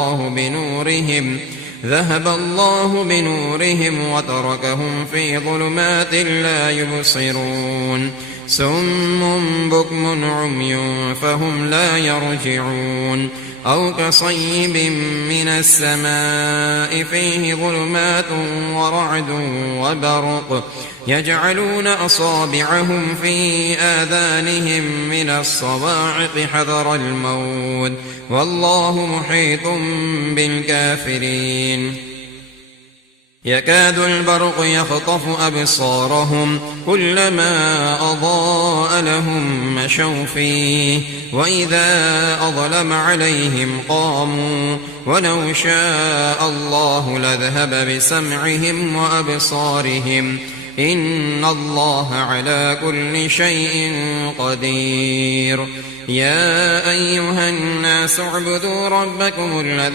الله بنورهم وتركهم في ظلمات لا يبصرون صم بكم عمي فهم لا يرجعون أو كصيب من السماء فيه ظلمات ورعد وبرق يجعلون أصابعهم في آذانهم من الصواعق حذر الموت والله محيط بالكافرين يكاد البرق يخطف أبصارهم كلما أضاء لهم مشوا فيه وإذا أظلم عليهم قاموا ولو شاء الله لذهب بسمعهم وأبصارهم إن الله على كل شيء قدير يا أيها الناس اعبدوا ربكم الذي